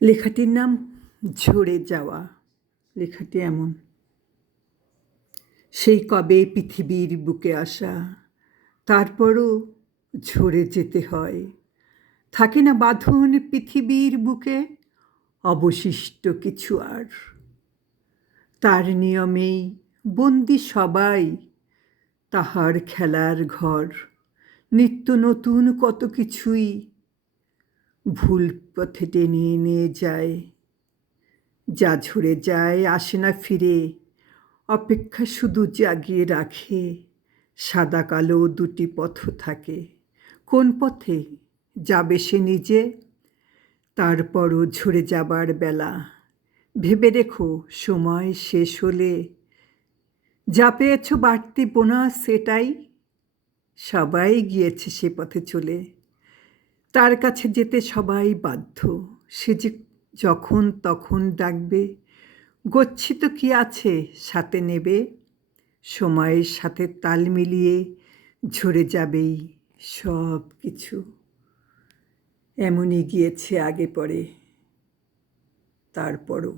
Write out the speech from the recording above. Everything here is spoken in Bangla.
লেখাটির নাম ঝরে যাওয়া। লেখাটি এমন: সেই কবে পৃথিবীর বুকে আসা, তারপরও ঝরে যেতে হয়। থাকে না বাঁধন পৃথিবীর বুকে অবশিষ্ট কিছু আর। তার নিয়মেই বন্দি সবাই, তাহার খেলার ঘর। নিত্য নতুন কত কিছুই ভুল পথে টেনে নিয়ে যায়। যা ঝরে যায় আসে না ফিরে, অপেক্ষা শুধু জাগিয়ে রাখে। সাদা কালো দুটি পথ থাকে, কোন পথে যাবে সে নিজে? তারপরও ঝরে যাবার বেলা, ভেবে রেখো সময় শেষ হলে যা পেয়েছ বাড়তি বোনাস সেটাই। সবাই গিয়েছে সে পথে চলে, তার কাছে যেতে সবাই বাধ্য। সে যে যখন তখন ডাকবে, গচ্ছিত কি আছে সাথে নেবে? সময়ের সাথে তাল মিলিয়ে ঝরে যাবেই সব কিছু। এমনই গিয়েছে আগে পরে, তারপরও